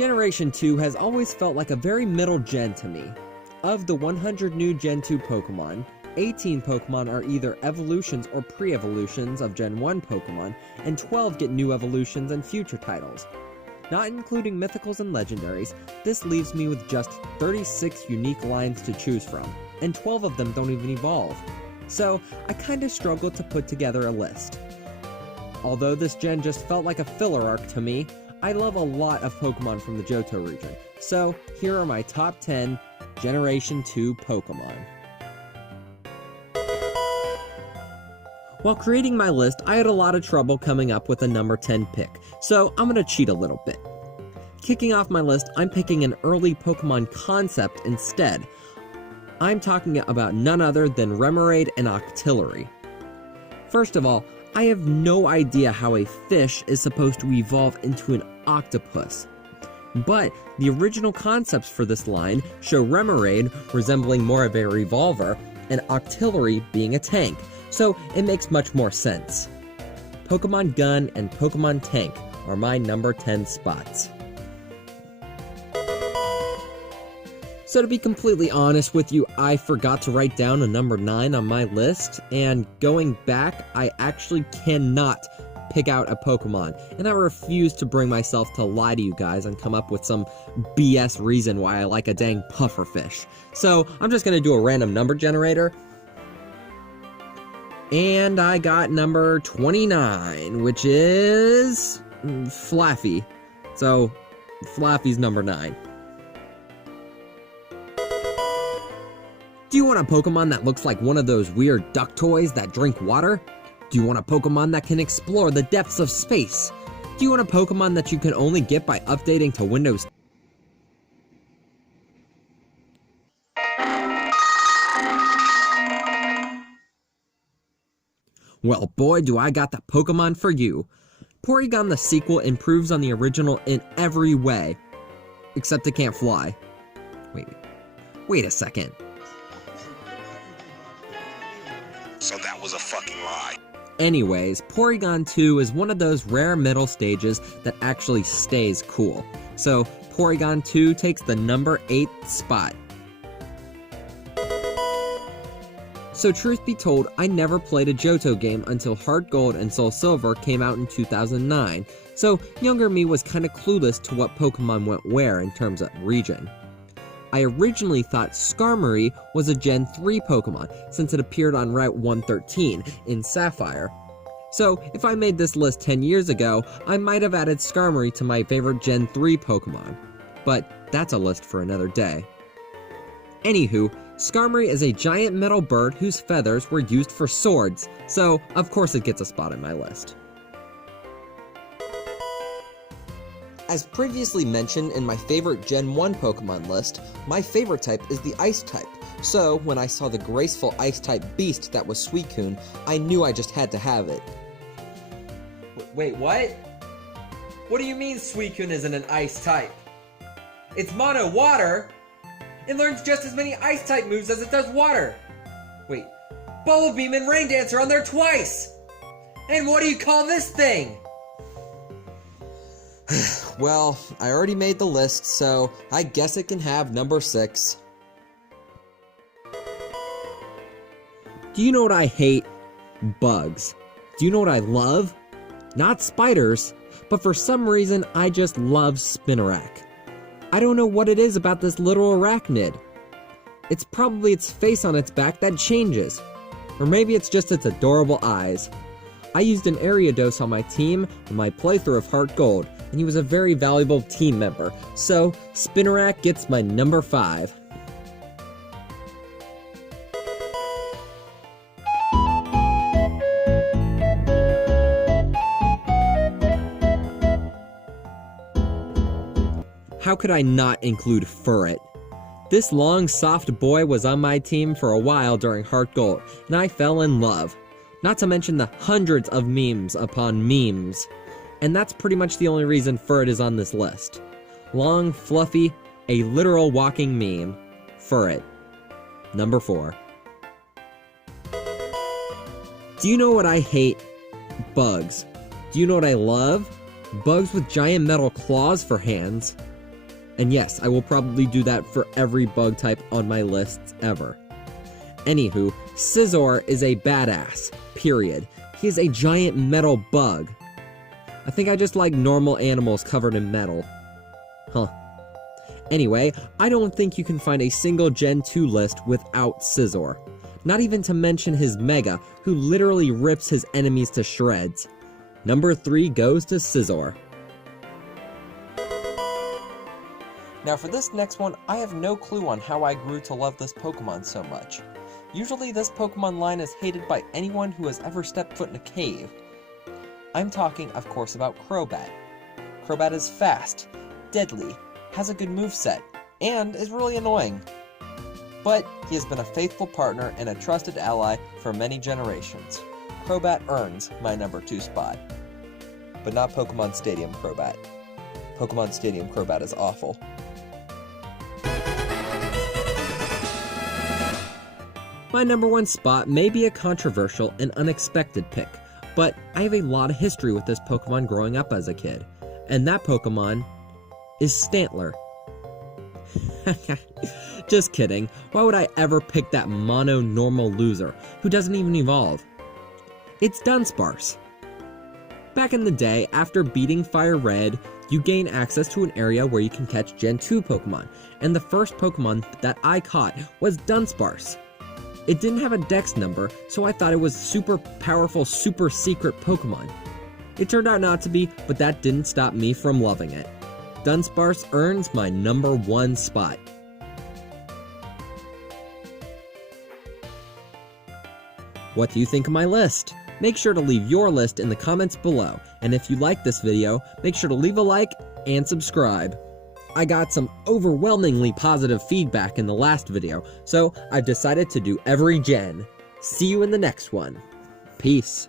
Generation 2 has always felt like a very middle gen to me. Of the 100 new Gen 2 Pokemon, 18 Pokemon are either evolutions or pre-evolutions of Gen 1 Pokemon, and 12 get new evolutions and future titles. Not including mythicals and legendaries, this leaves me with just 36 unique lines to choose from, and 12 of them don't even evolve. So, I kinda struggled to put together a list. Although this gen just felt like a filler arc to me, I love a lot of Pokemon from the Johto region, so here are my top 10 Generation 2 Pokemon. While creating my list, I had a lot of trouble coming up with a number 10 pick, so I'm gonna cheat a little bit. Kicking off my list, I'm picking an early Pokemon concept instead. I'm talking about none other than Remoraid and Octillery. First of all, I have no idea how a fish is supposed to evolve into an octopus. But the original concepts for this line show Remoraid resembling more of a revolver and Octillery being a tank, so it makes much more sense. Pokemon Gun and Pokemon Tank are my number 10 spots. So to be completely honest with you, I forgot to write down a number 9 on my list, and going back, I actually cannot pick out a Pokemon, and I refuse to bring myself to lie to you guys and come up with some BS reason why I like a dang pufferfish. So I'm just gonna do a random number generator, and I got number 29, which is Flaffy. So Flaffy's number 9. Do you want a Pokemon that looks like one of those weird duck toys that drink water? Do you want a Pokemon that can explore the depths of space? Do you want a Pokemon that you can only get by updating to Windows? Well, boy, do I got the Pokemon for you. Porygon the sequel improves on the original in every way. Except it can't fly. Wait a second. So that was a fucking lie. Anyways, Porygon 2 is one of those rare middle stages that actually stays cool. So, Porygon 2 takes the number 8 spot. So truth be told, I never played a Johto game until Heart Gold and Soul Silver came out in 2009, so younger me was kinda clueless to what Pokemon went where in terms of region. I originally thought Skarmory was a Gen 3 Pokemon, since it appeared on Route 113 in Sapphire. So, if I made this list 10 years ago, I might have added Skarmory to my favorite Gen 3 Pokemon. But that's a list for another day. Anywho, Skarmory is a giant metal bird whose feathers were used for swords, so of course it gets a spot in my list. As previously mentioned in my favorite Gen 1 Pokemon list, my favorite type is the Ice type, so when I saw the graceful Ice-type beast that was Suicune, I knew I just had to have it. Wait, what? What do you mean Suicune isn't an Ice type? It's Mono Water! It learns just as many Ice-type moves as it does Water! Wait, Bubble Beam and Rain Dance are on there twice! And what do you call this thing? Well, I already made the list, so I guess it can have number 6. Do you know what I hate? Bugs. Do you know what I love? Not spiders, but for some reason I just love Spinarak. I don't know what it is about this little arachnid. It's probably its face on its back that changes. Or maybe it's just its adorable eyes. I used an Ariados on my team in my playthrough of Heart Gold, and he was a very valuable team member, so Spinarak gets my number 5. How could I not include Furret? This long, soft boy was on my team for a while during Heart Gold, and I fell in love. Not to mention the hundreds of memes upon memes. And that's pretty much the only reason Furret is on this list. Long, fluffy, a literal walking meme. Furret. Number 4. Do you know what I hate? Bugs. Do you know what I love? Bugs with giant metal claws for hands. And yes, I will probably do that for every bug type on my lists ever. Anywho, Scizor is a badass, period. He is a giant metal bug. I think I just like normal animals covered in metal. Huh. Anyway, I don't think you can find a single Gen 2 list without Scizor. Not even to mention his Mega, who literally rips his enemies to shreds. Number 3 goes to Scizor. Now for this next one, I have no clue on how I grew to love this Pokemon so much. Usually this Pokemon line is hated by anyone who has ever stepped foot in a cave. I'm talking, of course, about Crobat. Crobat is fast, deadly, has a good moveset, and is really annoying. But he has been a faithful partner and a trusted ally for many generations. Crobat earns my number 2 spot. But not Pokemon Stadium Crobat. Pokemon Stadium Crobat is awful. My number 1 spot may be a controversial and unexpected pick, but I have a lot of history with this Pokemon growing up as a kid, and that Pokemon is Stantler. Just kidding, why would I ever pick that mono-normal loser who doesn't even evolve? It's Dunsparce. Back in the day, after beating Fire Red, you gain access to an area where you can catch Gen 2 Pokemon, and the first Pokemon that I caught was Dunsparce. It didn't have a dex number, so I thought it was super powerful, super secret Pokemon. It turned out not to be, but that didn't stop me from loving it. Dunsparce earns my number 1 spot. What do you think of my list? Make sure to leave your list in the comments below, and if you like this video, make sure to leave a like and subscribe. I got some overwhelmingly positive feedback in the last video, so I've decided to do every gen. See you in the next one. Peace.